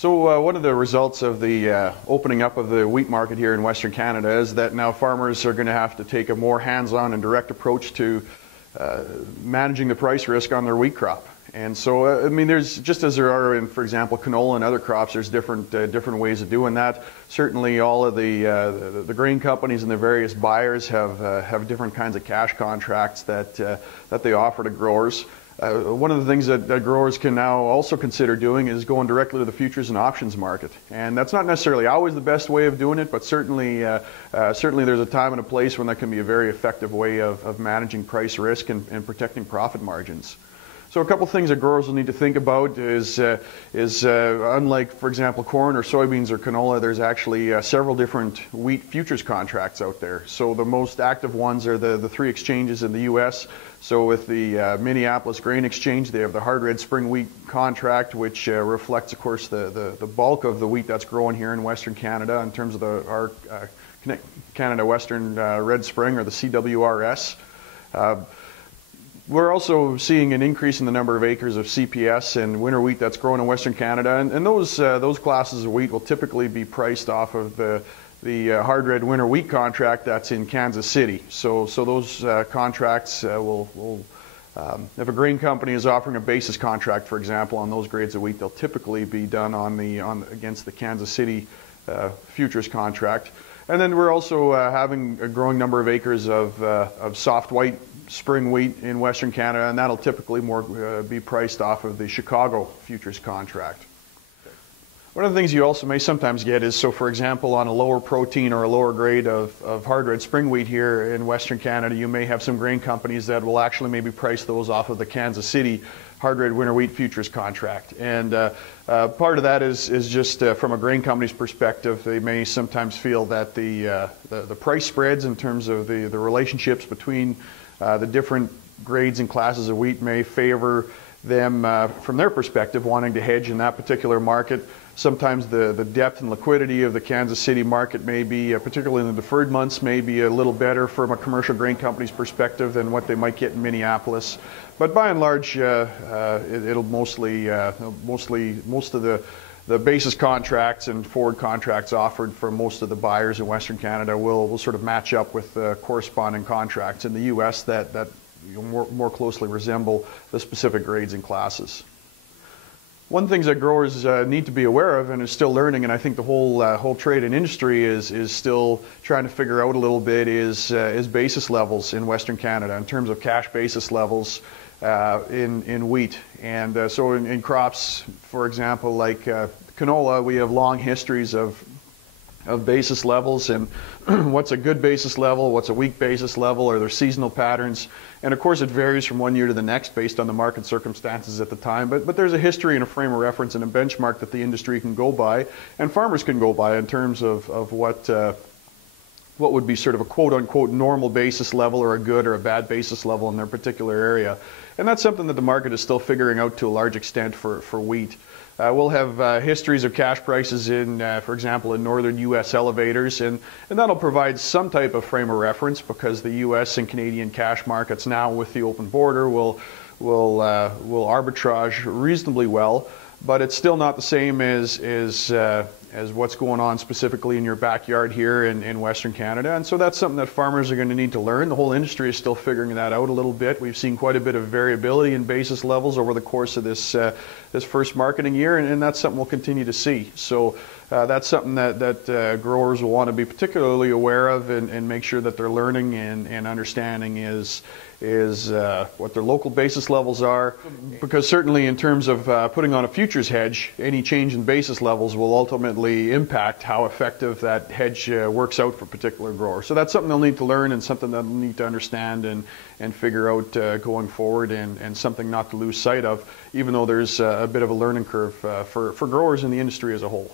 So one of the results of the opening up of the wheat market here in Western Canada is that now farmers are going to have to take a more hands-on and direct approach to managing the price risk on their wheat crop. And so, I mean, there's, just as there are in, for example, canola and other crops, there's different ways of doing that. Certainly all of the grain companies and the various buyers have different kinds of cash contracts that they offer to growers. One of the things that growers can now also consider doing is going directly to the futures and options market. And that's not necessarily always the best way of doing it, but certainly there's a time and a place when that can be a very effective way of managing price risk and protecting profit margins. So a couple things that growers will need to think about is unlike, for example, corn or soybeans or canola, there's actually several different wheat futures contracts out there. So the most active ones are the three exchanges in the U.S. So with the Minneapolis Grain Exchange, they have the hard red spring wheat contract, which reflects, of course, the bulk of the wheat that's growing here in Western Canada in terms of our Canada Western Red Spring, or the CWRS. We're also seeing an increase in the number of acres of CPS and winter wheat that's grown in Western Canada, and those classes of wheat will typically be priced off of the hard red winter wheat contract that's in Kansas City. So those contracts will if a grain company is offering a basis contract, for example, on those grades of wheat, they'll typically be done against the Kansas City futures contract. And then we're also having a growing number of acres of soft white spring wheat in Western Canada, and that'll typically be priced off of the Chicago futures contract. One of the things you also may sometimes get is, so for example, on a lower protein or a lower grade of hard red spring wheat here in Western Canada, you may have some grain companies that will actually maybe price those off of the Kansas City hard red winter wheat futures contract. And part of that is just from a grain company's perspective, they may sometimes feel that the price spreads in terms of the relationships between the different grades and classes of wheat may favor them, from their perspective, wanting to hedge in that particular market. Sometimes the depth and liquidity of the Kansas City market may be, particularly in the deferred months, may be a little better from a commercial grain company's perspective than what they might get in Minneapolis. But by and large, it'll most of the basis contracts and forward contracts offered for most of the buyers in Western Canada will sort of match up with corresponding contracts in the U.S. that more closely resemble the specific grades and classes. One thing that growers need to be aware of and is still learning, and I think the whole trade and industry is still trying to figure out a little bit, is basis levels in Western Canada in terms of cash basis levels in wheat. And so in crops, for example, like canola, we have long histories of basis levels, and what's a good basis level, what's a weak basis level, are there seasonal patterns, and of course it varies from one year to the next based on the market circumstances at the time, but there's a history and a frame of reference and a benchmark that the industry can go by and farmers can go by in terms of what would be sort of a quote-unquote normal basis level or a good or a bad basis level in their particular area. And that's something that the market is still figuring out to a large extent for wheat. We'll have histories of cash prices in, for example, in northern U.S. elevators, and that'll provide some type of frame of reference, because the U.S. and Canadian cash markets now with the open border will arbitrage reasonably well, but it's still not the same as what's going on specifically in your backyard here in Western Canada. And so that's something that farmers are going to need to learn. The whole industry is still figuring that out a little bit. We've seen quite a bit of variability in basis levels over the course of this first marketing year, and that's something we'll continue to see. So that's something that growers will want to be particularly aware of and make sure that they're learning and understanding is what their local basis levels are, because certainly in terms of putting on a futures hedge, any change in basis levels will ultimately impact how effective that hedge works out for a particular grower. So that's something they'll need to learn and something they'll need to understand and figure out going forward, and something not to lose sight of, even though there's a bit of a learning curve for growers in the industry as a whole.